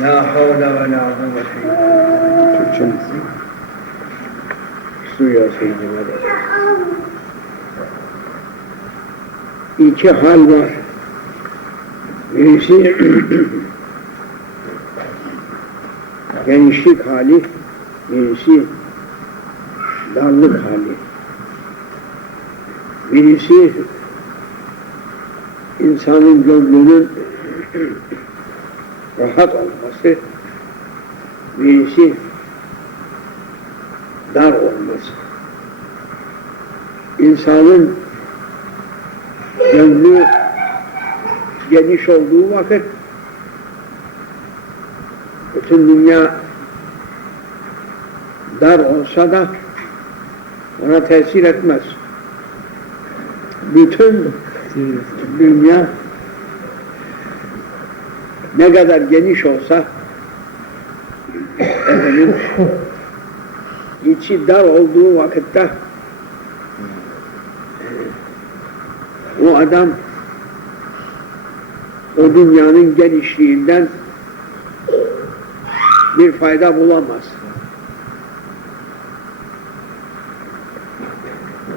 La havle ve la kuvvete illa Türkçe suya seyyidime de. İki hal var. Birisi genişlik hali, birisi darlık hali. Birisi insanın gönlünün rahat olması, birisi dar olması. İnsanın gönlü geniş olduğu vakit bütün dünya dar olsa da ona tesir etmez. Bütün dünya ne kadar geniş olsa efendim, içi dar olduğu vakitte o adam o dünyanın genişliğinden bir fayda bulamaz.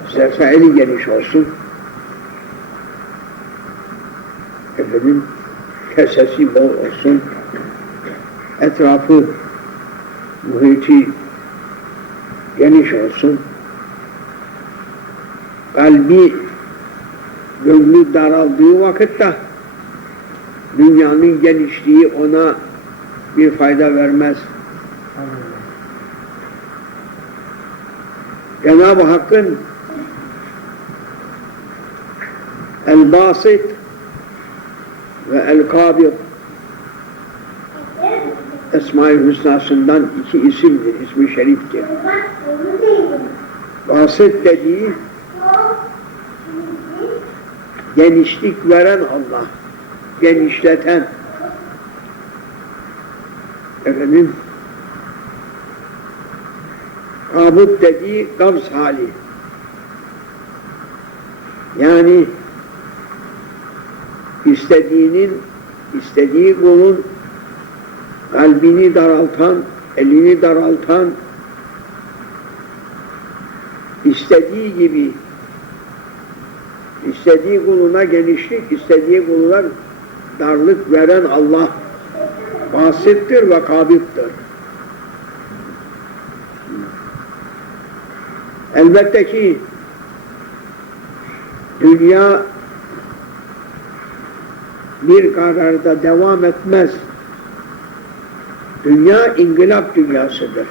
İsterse eli geniş olsun, efendim, kesesi bol olsun, etrafı, muhiti geniş olsun, kalbi, gönlü daraldığı vakitte dünyanın genişliği ona bir fayda vermez. Cenab-ı Hakk'ın El-Basit ve El-Kabir Esma-i Hüsna'sından iki isimdir, ismi şeriftir. Basit dediği genişlik veren Allah, genişleten, efendim, kabut dediği gavz hali, yani istediği kulun kalbini daraltan, elini daraltan, istediği gibi, istediği kuluna genişlik, istediği kuluna darlık veren Allah basittir ve kabittir. Elbette ki dünya bir kararda devam etmez. Dünya inkılap dünyasıdır.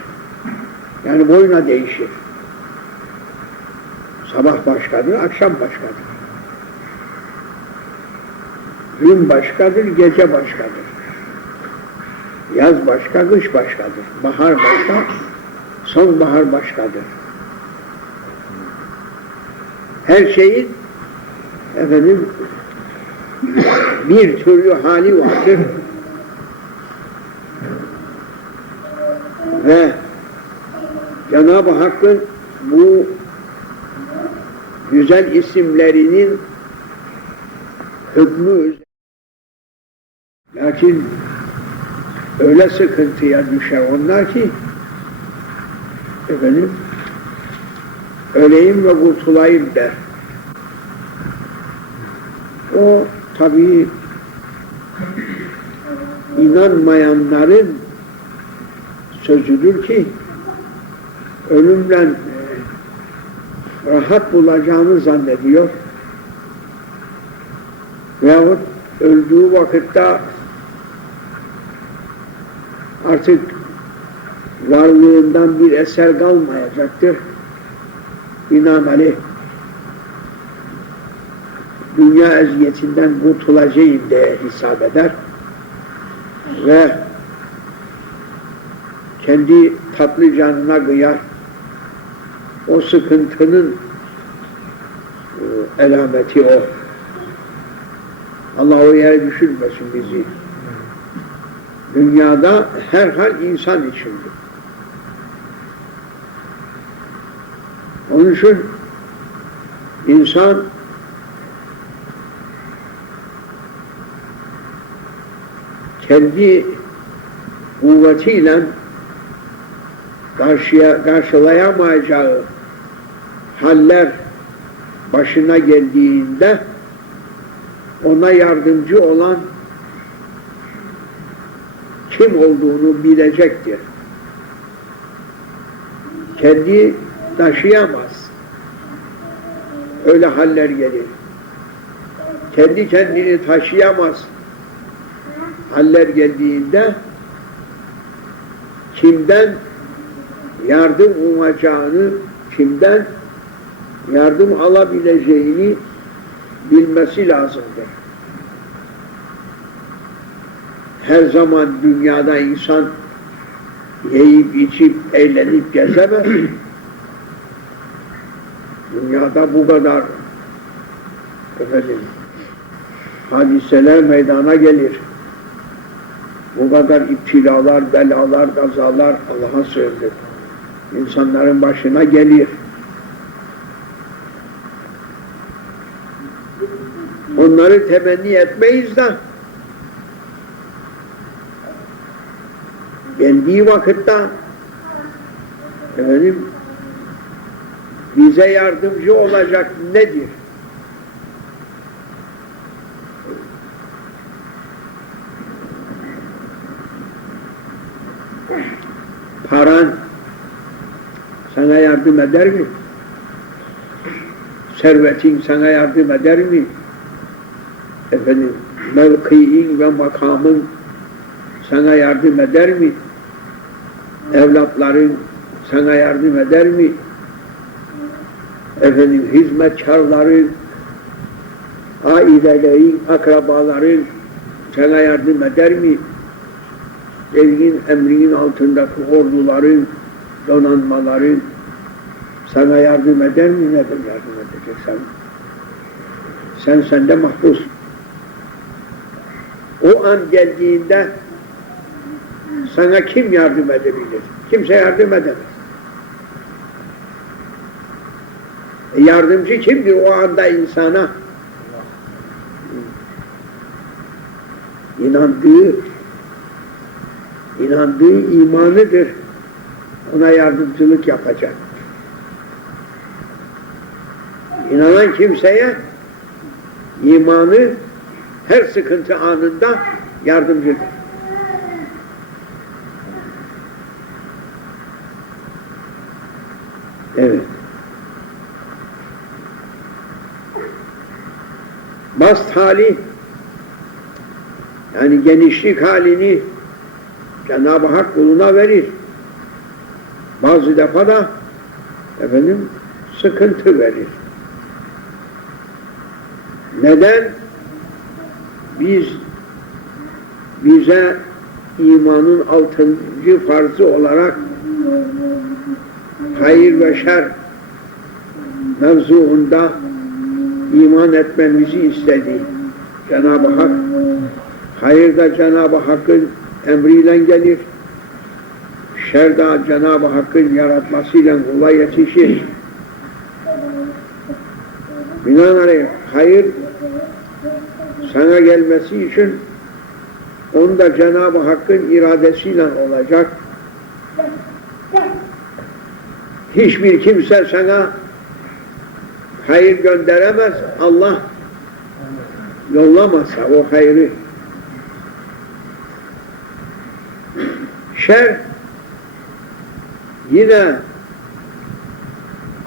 Yani boyuna değişir. Sabah başkadır, akşam başkadır. Gün başkadır, gece başkadır. Yaz başka, kış başkadır. Bahar başka, sonbahar başkadır. Her şeyin efendim bir türlü hali vardır. Ve Cenab-ı Hakk'ın bu güzel isimlerinin hükmü, lakin öyle sıkıntıya düşer onlar ki efendim öleyim ve kurtulayım der. O tabii inanmayanların sözüdür ki ölümden rahat bulacağını zannediyor. Veyahut öldüğü vakitte artık varlığından bir eser kalmayacaktır. Binaenaleyh dünya eziyetinden kurtulacağım diye hesap eder ve kendi tatlı canına kıyar. O sıkıntının elameti o. Allah o yere düşürmesin bizi. Dünyada herhal insan içindir. Onun için insan kendi kuvvetiyle karşılayamayacağı haller başına geldiğinde ona yardımcı olan kim olduğunu bilecektir. Kendi taşıyamaz. Öyle haller gelir. Kendi kendini taşıyamaz haller geldiğinde kimden yardım umacağını, kimden yardım alabileceğini bilmesi lazımdır. Her zaman dünyada insan yiyip içip eğlenip gezemez. Dünyada bu kadar hadiseler meydana gelir. Bu kadar iptilalar, belalar, gazalar Allah'a sığındır. İnsanların başına gelir. Onları temenni etmeyiz de geldiği vakitte bize yardımcı olacak nedir? Paran sana yardım eder mi? Servetin sana yardım eder mi? Mevkiin ve makamın sana yardım eder mi? Evlatların sana yardım eder mi? Hizmetkarların, ailelerin, akrabaların sana yardım eder mi? Evinin emrinin altındaki orduların, donanmaların sana yardım eder mi? Neden yardım edecek sana? Sen sende mahpus. O an geldiğinde sana kim yardım edebilir? Kimse yardım edemez. Yardımcı kimdir o anda insana? İnandığı imanıdır. Ona yardımcılık yapacak. İnanan kimseye imanı her sıkıntı anında yardımcıdır. Evet. Bast hali, yani genişlik halini Cenab-ı Hak kuluna verir. Bazı defa da sıkıntı verir. Neden? Bize imanın 6. farzı olarak hayır ve şer mevzuunda iman etmemizi istedi. Cenab-ı Hak, hayır da Cenab-ı Hakk'ın emriyle gelir, şer de Cenab-ı Hakk'ın yaratmasıyla kula yetişir. Binaenaleyh hayır sana gelmesi için onda Cenab-ı Hakk'ın iradesiyle olacak. Hiçbir kimse sana hayır gönderemez. Allah yollamasa o hayrı. Şer yine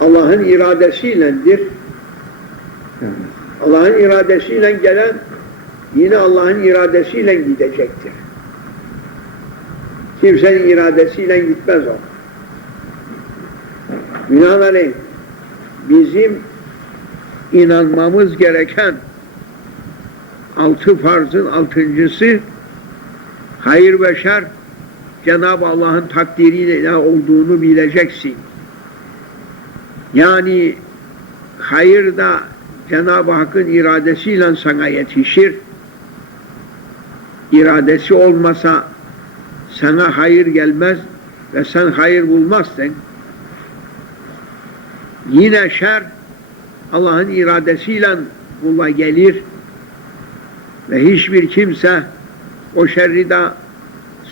Allah'ın iradesiyledir. Allah'ın iradesiyle gelen yine Allah'ın iradesiyle gidecektir. Kimsenin iradesiyle gitmez o. Binaenaleyh bizim inanmamız gereken 6 farzın 6.'sı hayır ve şer Cenab-ı Allah'ın takdiriyle olduğunu bileceksin. Yani hayır da Cenab-ı Hakk'ın iradesiyle sana yetişir. İradesi olmasa sana hayır gelmez ve sen hayır bulmazsın. Yine şer Allah'ın iradesiyle kula gelir ve hiçbir kimse o şerri de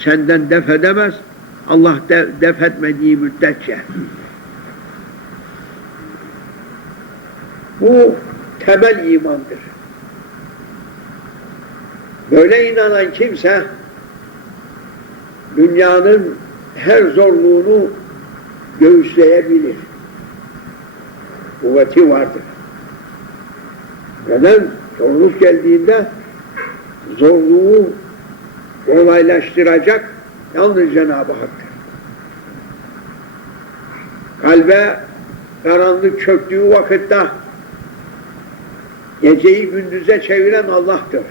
senden def edemez. Allah def etmediği müddetçe. Bu temel imandır. Böyle inanan kimse dünyanın her zorluğunu göğüsleyebilir. Kuvveti vardır. Neden? Zorluk geldiğinde zorluğu kolaylaştıracak yalnız Cenab-ı Hak'tır. Kalbe karanlık çöktüğü vakitte geceyi gündüze çeviren Allah'tır.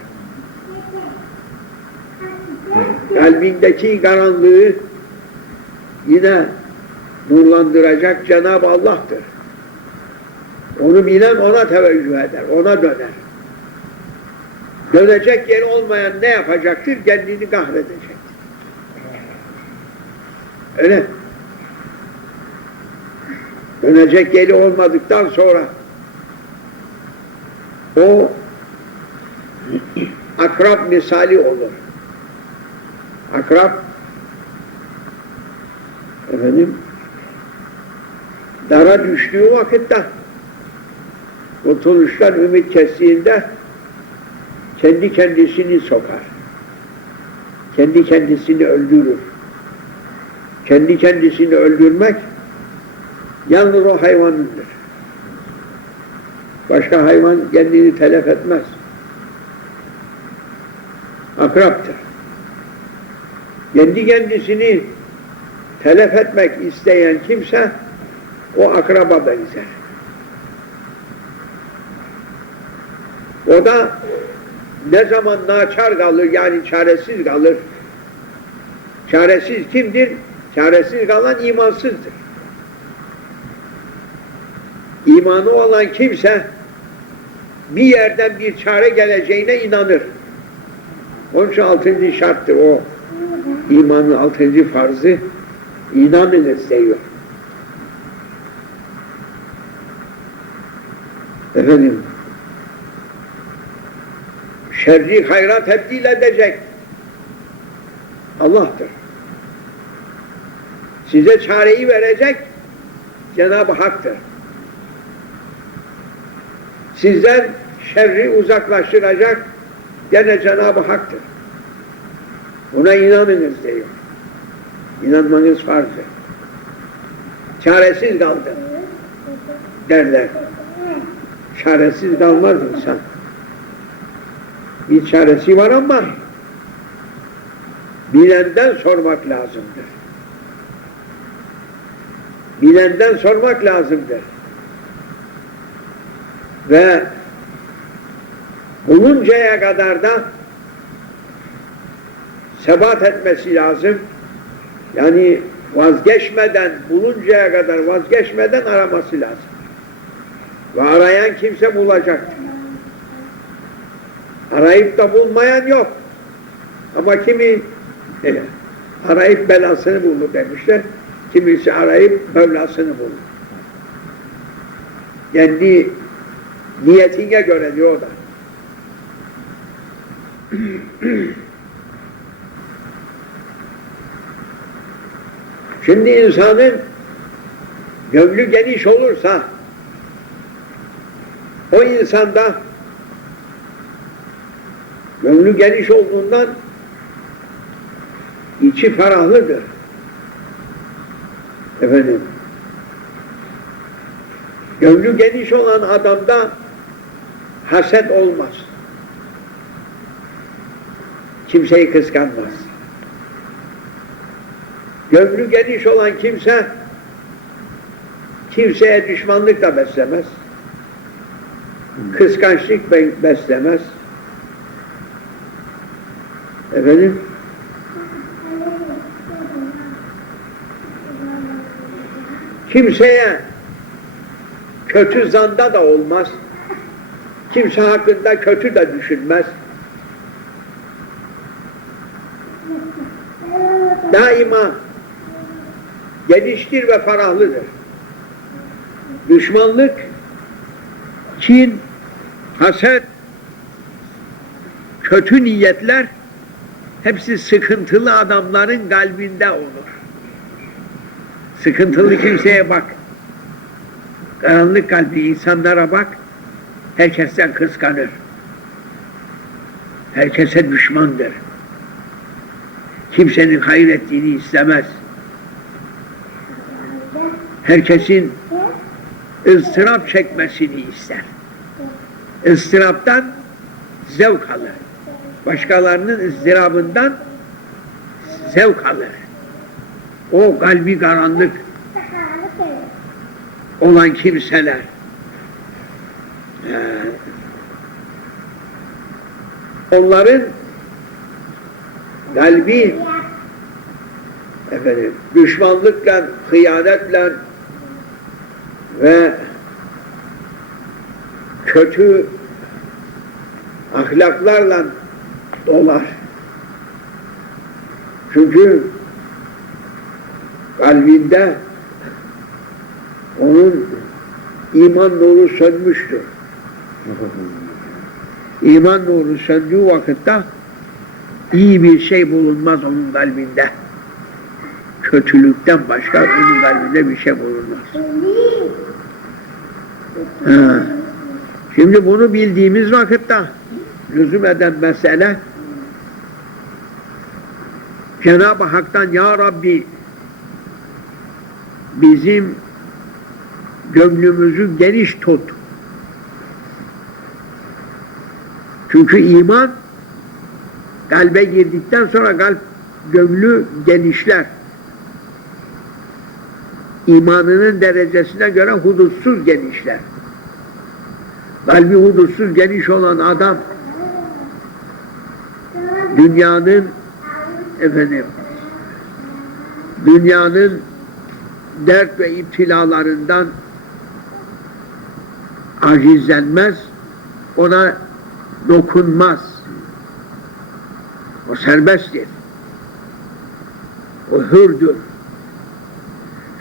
Kalbindeki karanlığı yine nurlandıracak Cenab-ı Allah'tır. Onu bilen ona teveccüh eder, ona döner. Dönecek yeri olmayan ne yapacaktır? Kendini kahredecektir. Öyle. Dönecek yeri olmadıktan sonra o akrab misali olur. Akrab dara düştüğü vakitte kurtuluştan ümit kestiğinde kendi kendisini sokar. Kendi kendisini öldürür. Kendi kendisini öldürmek yalnız o hayvanındır. Başka hayvan kendini telef etmez. Akraptır. Kendi kendisini telef etmek isteyen kimse o akraba benzer. O da ne zaman naçar kalır, yani çaresiz kalır. Çaresiz kimdir? Çaresiz kalan imansızdır. İmanı olan kimse bir yerden bir çare geleceğine inanır. Onun için 6. şarttır o. İmanın 6. farzı inanınız diyor. Efendim, şerri hayra tebdil edecek Allah'tır. Size çareyi verecek Cenab-ı Hak'tır. Sizden şerri uzaklaştıracak gene Cenab-ı Hak'tır. Buna inanınız diyor. İnanmanız farzdır. Çaresiz kaldı derler. Çaresiz kalmaz insan. Bir çaresi var ama bilenden sormak lazımdır. Bilenden sormak lazımdır. Ve buluncaya kadar da sebat etmesi lazım. Yani vazgeçmeden, buluncaya kadar vazgeçmeden araması lazım. Ve arayan kimse bulacaktır. Arayıp da bulmayan yok. Ama kimi arayıp belasını bulur demişler. Kimisi arayıp Mevlasını bulur. Kendi niyetine göre diyor da. Şimdi insanın gönlü geniş olursa o insanda gönlü geniş olduğundan içi ferahlıdır. Efendim, gönlü geniş olan adamda haset olmaz. Kimseyi kıskanmaz. Gönlü geniş olan kimse kimseye düşmanlık da beslemez. Kıskançlık beslemez. Efendim, kimseye kötü zanda da olmaz. Kimse hakkında kötü de düşünmez. Daima geniştir ve ferahlıdır. Düşmanlık, kin, haset, kötü niyetler hepsi sıkıntılı adamların kalbinde olur. Sıkıntılı kimseye bak. Karanlık kalpli insanlara bak. Herkesten kıskanır. Herkese düşmandır. Kimsenin hayır ettiğini istemez. Herkesin ızdırap çekmesini ister. Izdıraptan zevk alır. Başkalarının ızdırabından zevk alır. O kalbi karanlık olan kimseler onların kalbi düşmanlıkla, hıyanetle ve kötü ahlaklarla dolar. Çünkü kalbinde onun iman nuru sönmüştür. İman nuru söndüğü vakitte iyi bir şey bulunmaz onun kalbinde. Kötülükten başka onun kalbinde bir şey bulunmaz. Şimdi bunu bildiğimiz vakitte lüzum eden mesele Cenab-ı Hak'tan Ya Rabbi bizim gönlümüzü geniş tut. Çünkü iman kalbe girdikten sonra kalp gönlü genişler. İmanının derecesine göre hudutsuz genişler. Kalbi hudutsuz geniş olan adam dünyanın dert ve iptilalarından acizlenmez, ona dokunmaz. O serbesttir. O hürdür.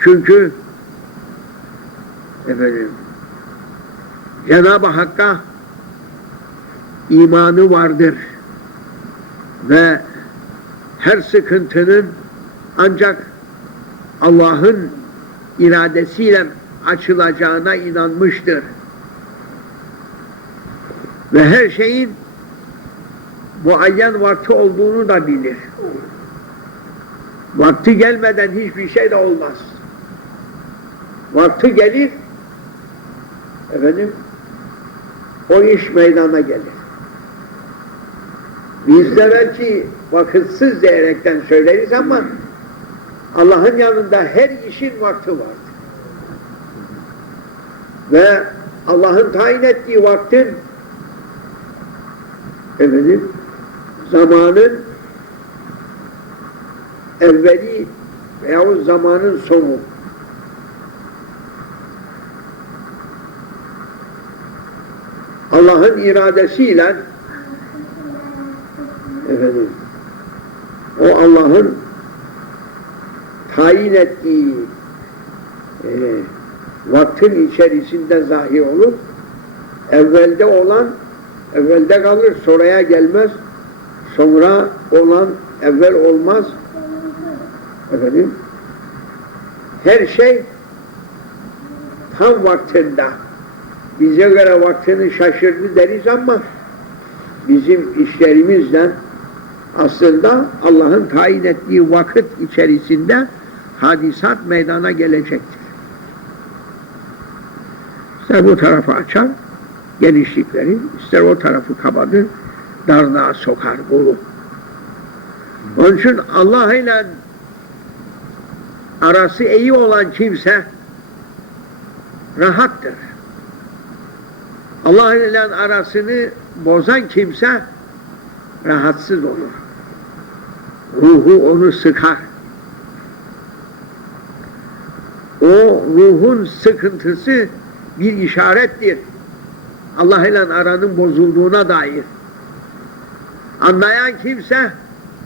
Çünkü Cenab-ı Hakk'a imanı vardır ve her sıkıntının ancak Allah'ın iradesiyle açılacağına inanmıştır. Ve her şeyin muayyen vakti olduğunu da bilir. Vakti gelmeden hiçbir şey de olmaz. Vakti gelir, o iş meydana gelir. Biz de belki vakitsiz diyerekten söyleriz ama Allah'ın yanında her işin vakti vardır. Ve Allah'ın tayin ettiği vaktin zamanın evveli veyahut zamanın sonu. Allah'ın iradesiyle o Allah'ın tayin ettiği vaktin içerisinde zahir olup evvelde olan evvelde kalır, sonraya gelmez, sonra olan evvel olmaz. Her şey tam vaktinde. Bize göre vaktini şaşırdı deriz ama bizim işlerimizden aslında Allah'ın tayin ettiği vakit içerisinde hadisat meydana gelecektir. İster bu tarafı açar, genişlikleri, ister o tarafı kapadır, darlığa sokar, bulur. Onun için Allah ile arası iyi olan kimse rahattır. Allah ile arasını bozan kimse rahatsız olur. Ruhu onu sıkar. O ruhun sıkıntısı bir işarettir. Allah ile aranın bozulduğuna dair. Anlayan kimse,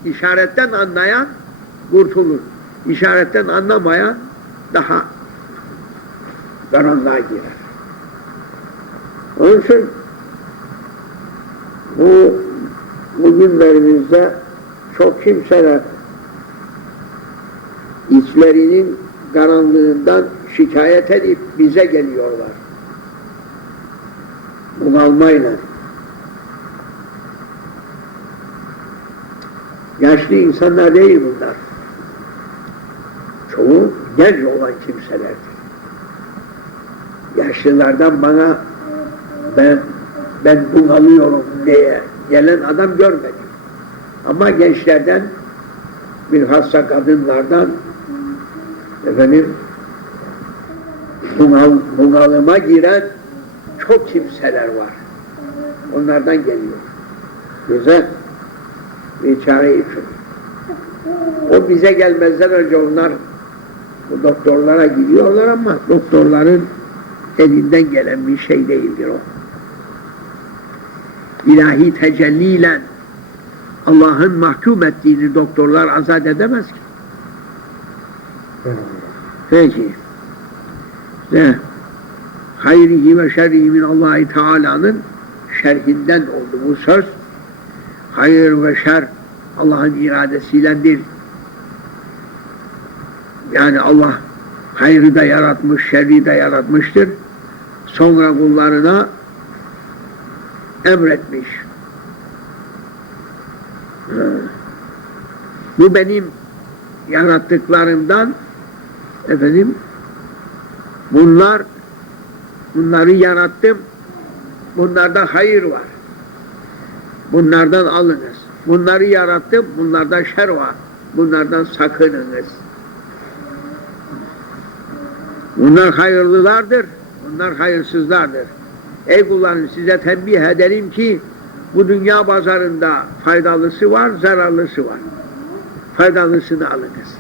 işaretten anlayan kurtulur. İşaretten anlamayan daha karanlığa girer. Onun için bu günlerimizde çok kimseler içlerinin karanlığından şikayet edip bize geliyorlar. Bunalmayla. Yaşlı insanlar değil bunlar. Çoğu genç olan kimselerdir. Yaşlılardan bana ben bunalıyorum diye gelen adam görmedim. Ama gençlerden, bilhassa kadınlardan bunalıma giren çok kimseler var. Onlardan geliyor. Güzel bir çare için. O bize gelmezden önce onlar bu doktorlara gidiyorlar ama doktorların elinden gelen bir şey değildir o. İlahi tecelliyle Allah'ın mahkum ettiğini doktorlar azat edemez ki. Peki. İşte hayrihi ve şerrihi min Allah-u Teala'nın şerhinden oldu bu söz. Hayır ve şer Allah'ın iradesiyledir. Yani Allah hayrı da yaratmış, şerri de yaratmıştır. Sonra kullarına emretmiş. Bu benim yarattıklarımdan bunları yarattım. Bunlarda hayır var. Bunlardan alınız. Bunları yarattım. Bunlardan şer var. Bunlardan sakınınız. Bunlar hayırlılardır. Bunlar hayırsızlardır. Ey kullarım, size tembih ederim ki bu dünya pazarında faydalısı var, zararlısı var. Faydalısını alınız.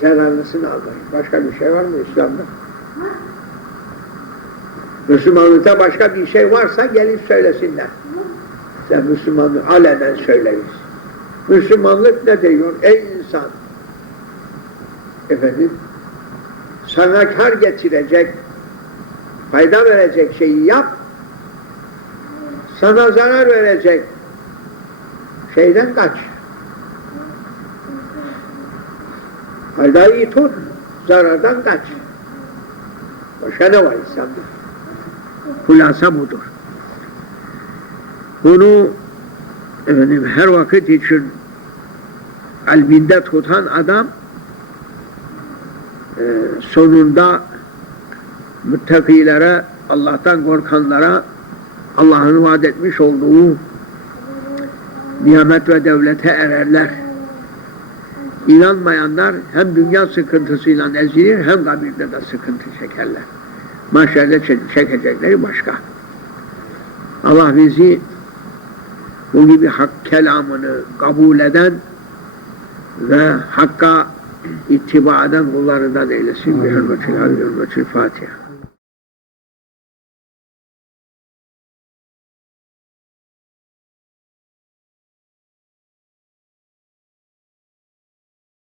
Zararlısını almayın. Başka bir şey var mı İslam'da? Müslümanlıkta başka bir şey varsa gelip söylesinler. Sen Müslümanlığı alenen söyleyiz. Müslümanlık ne diyor? Ey insan! Sana kar getirecek, fayda verecek şeyi yap, sana zarar verecek şeyden kaç. Faydayı tut, zarardan kaç. Başka ne var İslam'da? Hulasa budur. Bunu her vakit için kalbinde tutan adam sonunda müttakilere, Allah'tan korkanlara Allah'ın vaat etmiş olduğu nimet ve devlete ererler. İnanmayanlar hem dünya sıkıntısıyla ezilir hem kabirde de sıkıntı çekerler. Mahşerde çekecekleri başka. Allah bizi bu gibi hak kelamını kabul eden ve hakka ittiba eden kullarından eylesin. Bir hürmetil Fatiha.